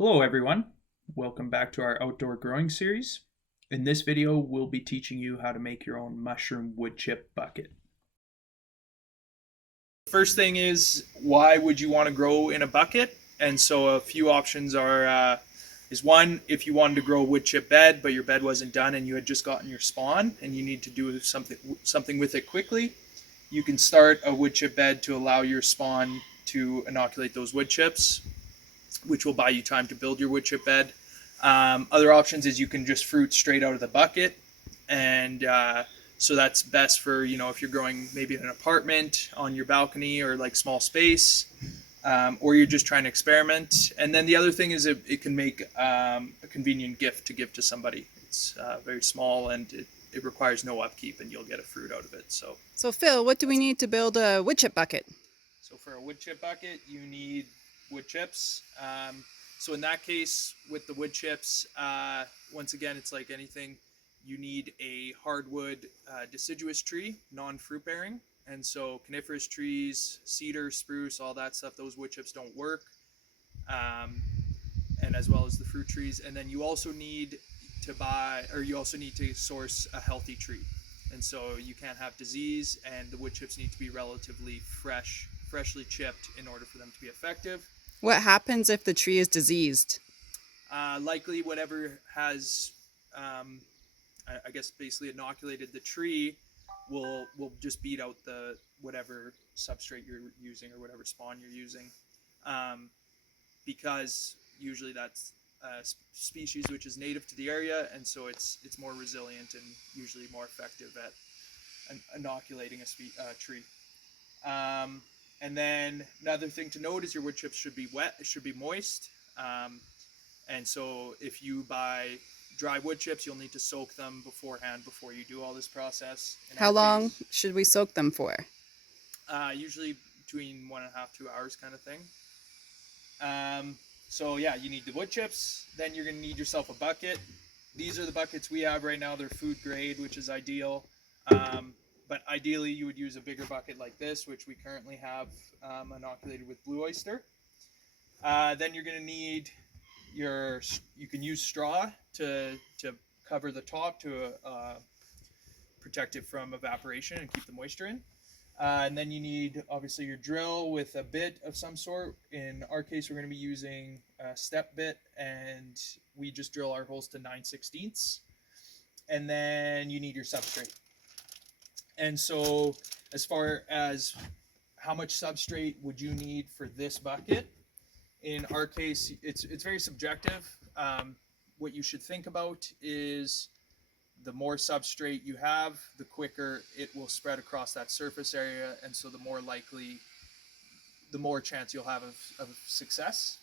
Hello everyone, welcome back to our outdoor growing series. In this video, we'll be teaching you how to make your own mushroom wood chip bucket. First thing is, why would you want to grow in a bucket? And so a few options is one, if you wanted to grow a wood chip bed, but your bed wasn't done and you had just gotten your spawn and you need to do something with it quickly, you can start a wood chip bed to allow your spawn to inoculate those wood chips, which will buy you time to build your wood chip bed. Other options is you can just fruit straight out of the bucket, and so that's best for, if you're growing maybe in an apartment on your balcony or like small space, or you're just trying to experiment. And then the other thing is it can make a convenient gift to give to somebody. It's very small and it requires no upkeep, and you'll get a fruit out of it. So Phil, what do we need to build a wood chip bucket? So for a wood chip bucket, you need wood chips. So in that case, with the wood chips, once again, it's like anything. You need a hardwood deciduous tree, non-fruit bearing. And so coniferous trees, cedar, spruce, all that stuff, those wood chips don't work. And as well as the fruit trees. And then you also need to source a healthy tree. And so you can't have disease, and the wood chips need to be relatively freshly chipped in order for them to be effective. What happens if the tree is diseased? Likely whatever has, I guess, basically inoculated the tree will just beat out the whatever substrate you're using or whatever spawn you're using, because usually that's a species which is native to the area, and so it's more resilient and usually more effective at inoculating a tree. And then another thing to note is your wood chips should be wet, it should be moist. And so if you buy dry wood chips, you'll need to soak them beforehand before you do all this process. How long should we soak them for? Usually between 1.5 to 2 hours kind of thing. So yeah, you need the wood chips, then you're gonna need yourself a bucket. These are the buckets we have right now. They're food grade, which is ideal. But ideally, you would use a bigger bucket like this, which we currently have inoculated with blue oyster. Then you're going to need you can use straw to cover the top to protect it from evaporation and keep the moisture in. And then you need, obviously, your drill with a bit of some sort. In our case, we're going to be using a step bit, and we just drill our holes to 9/16. And then you need your substrate. And so as far as how much substrate would you need for this bucket, in our case, it's very subjective. What you should think about is the more substrate you have, the quicker it will spread across that surface area. And so the more chance you'll have of success.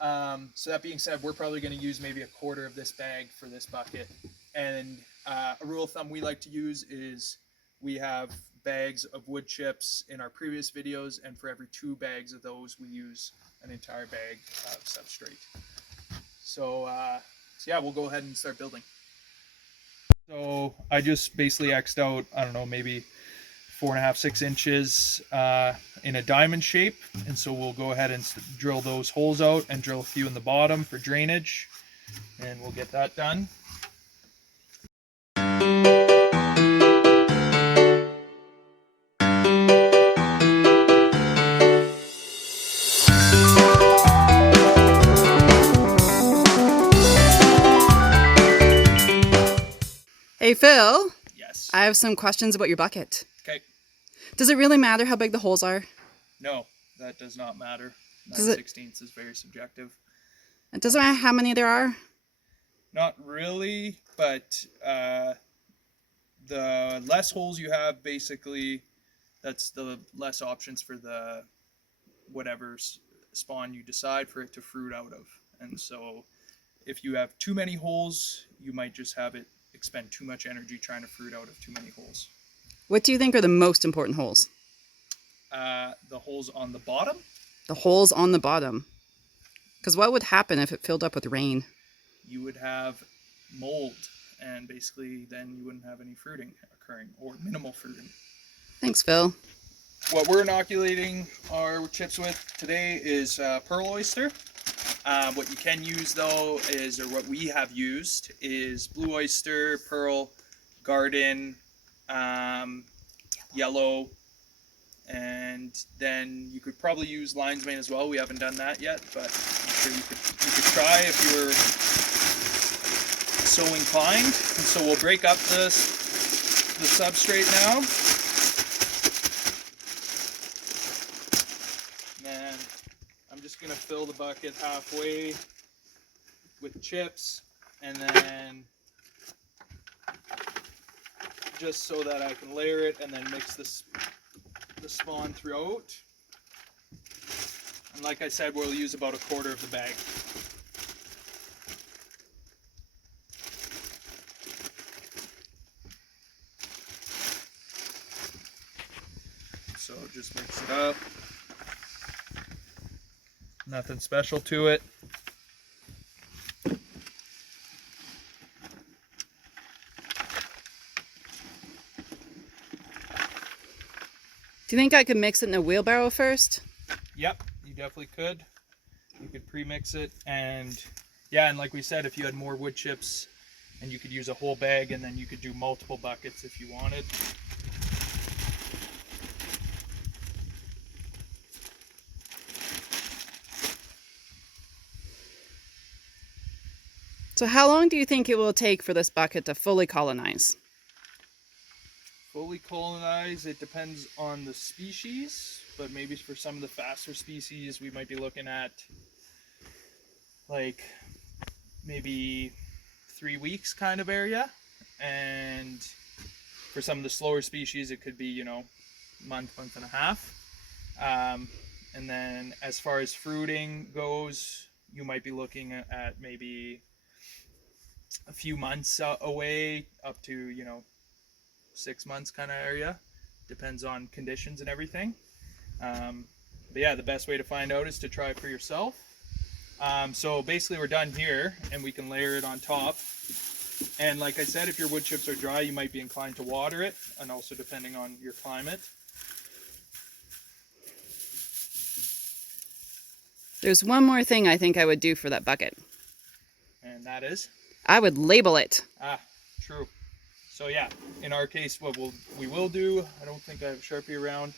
So that being said, we're probably going to use maybe 1/4 of this bag for this bucket. And a rule of thumb we like to use is, we have bags of wood chips in our previous videos, and for every 2 bags of those, we use an entire bag of substrate. So yeah, we'll go ahead and start building. So I just basically X'd out, I don't know, maybe 4.5, 6 inches in a diamond shape. And so we'll go ahead and drill those holes out and drill a few in the bottom for drainage, and we'll get that done. Hey Phil. Yes. I have some questions about your bucket. Okay. Does it really matter how big the holes are? No, that does not matter. 9/16 is very subjective. It doesn't matter how many there are? Not really, but the less holes you have, basically, that's the less options for the whatever spawn you decide for it to fruit out of. And so if you have too many holes, you might just have it expend too much energy trying to fruit out of too many holes. What do you think are the most important holes? The holes on the bottom. The holes on the bottom. Because what would happen if it filled up with rain? You would have mold, and basically then you wouldn't have any fruiting occurring, or minimal fruiting. Thanks, Phil. What we're inoculating our chips with today is pearl oyster. What you can use though is, or what we have used is Blue Oyster, Pearl, Garden, Yellow, and then you could probably use Lion's Mane as well. We haven't done that yet, but I'm sure you could try if you were so inclined. And so we'll break up the substrate now. And I'm just going to fill the bucket halfway with chips, and then just so that I can layer it and then mix the spawn throughout. And like I said, we'll use about 1/4 of the bag. So just mix it up. Nothing special to it. Do you think I could mix it in a wheelbarrow first? Yep, you definitely could. You could pre-mix it, and yeah, and like we said, if you had more wood chips, and you could use a whole bag, and then you could do multiple buckets if you wanted. So how long do you think it will take for this bucket to fully colonize? Fully colonize, it depends on the species, but maybe for some of the faster species, we might be looking at like maybe 3 weeks kind of area. And for some of the slower species, it could be, you know, month and a half. And then as far as fruiting goes, you might be looking at maybe a few months away, up to, you know, 6 months kind of area. Depends on conditions and everything. But yeah, the best way to find out is to try it for yourself. So basically we're done here, and we can layer it on top. And like I said, if your wood chips are dry, you might be inclined to water it, and also depending on your climate. There's one more thing I think I would do for that bucket. And that is? I would label it. Ah, true. So yeah, in our case, what we will do, I don't think I have Sharpie around,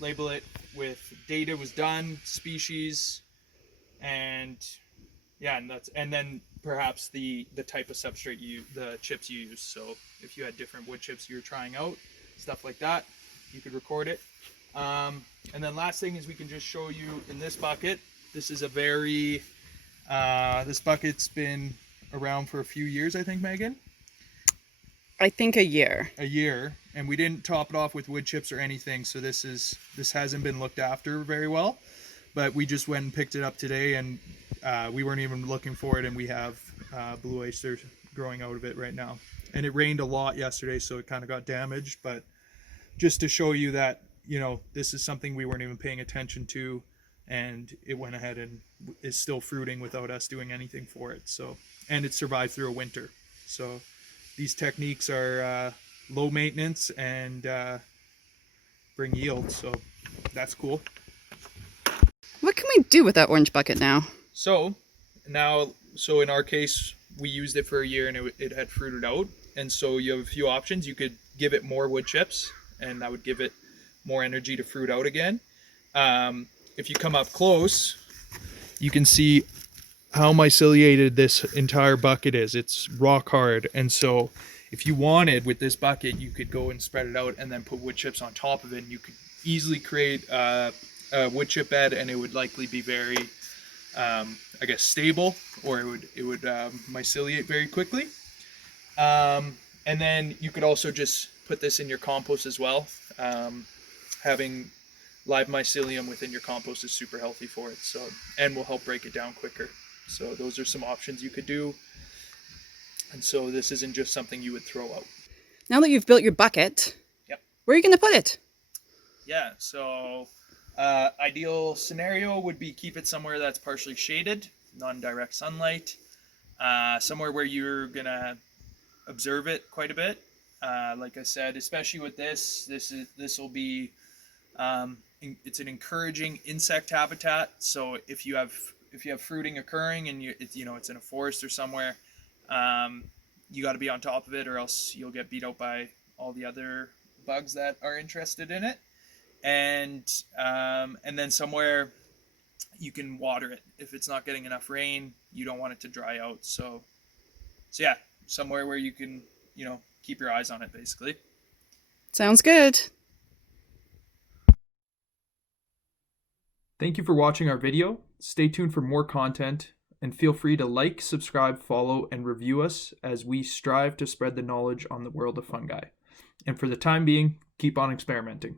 label it with date it was done, species, and yeah, and then perhaps the type of substrate the chips you use. So if you had different wood chips you were trying out, stuff like that, you could record it. And then last thing is we can just show you in this bucket. This is a very this bucket's been around for a few years, I think, Megan. I think a year. A year, and we didn't top it off with wood chips or anything, so this hasn't been looked after very well. But we just went and picked it up today, and we weren't even looking for it, and we have blue oysters growing out of it right now. And it rained a lot yesterday, so it kind of got damaged. But just to show you that, you know, this is something we weren't even paying attention to, and it went ahead and is still fruiting without us doing anything for it. So, and it survived through a winter. So these techniques are low maintenance and bring yield, so that's cool. What can we do with that orange bucket now? So in our case, we used it for a year, and it had fruited out, and so you have a few options. You could give it more wood chips, and that would give it more energy to fruit out again. If you come up close, you can see how myceliated this entire bucket is. It's rock hard, and so if you wanted with this bucket, you could go and spread it out and then put wood chips on top of it, and you could easily create a wood chip bed, and it would likely be very I guess stable, or it would myceliate very quickly. And then you could also just put this in your compost as well. Having live mycelium within your compost is super healthy for it, so, and will help break it down quicker. So those are some options you could do. And so this isn't just something you would throw out. Now that you've built your bucket, yep, where are you going to put it? Yeah, so ideal scenario would be keep it somewhere that's partially shaded, non-direct sunlight, somewhere where you're going to observe it quite a bit. Like I said, especially with this will be it's an encouraging insect habitat. So if you have fruiting occurring and it's in a forest or somewhere, you got to be on top of it, or else you'll get beat out by all the other bugs that are interested in it. And then somewhere you can water it. If it's not getting enough rain, you don't want it to dry out. So yeah, somewhere where you can, keep your eyes on it, basically. Sounds good. Thank you for watching our video. Stay tuned for more content, and feel free to like, subscribe, follow, and review us as we strive to spread the knowledge on the world of fungi. And for the time being, keep on experimenting.